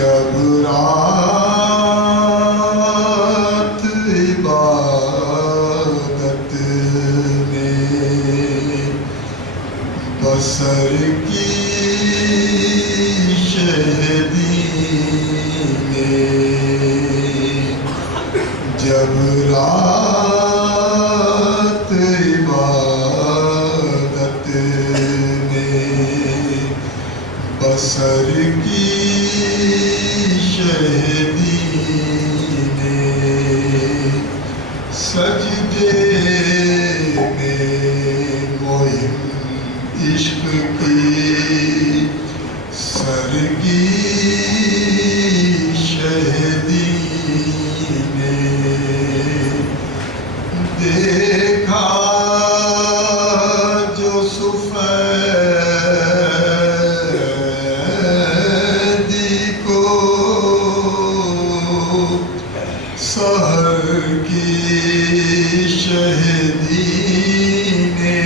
جب رات عبادت میں بسر کی شہدی میں، جب رات عبادت میں بسر کی شہدی میں، سجدے میں مہم عشق کی سر کی شہدی میں، دیکھا جو سفیدی کو سحر کی شہدی نے،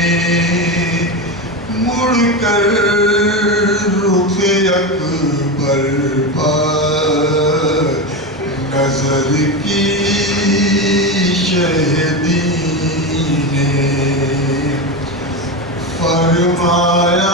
مڑ کر رخ اکبر پر نظر کی شہدی نے، فرمایا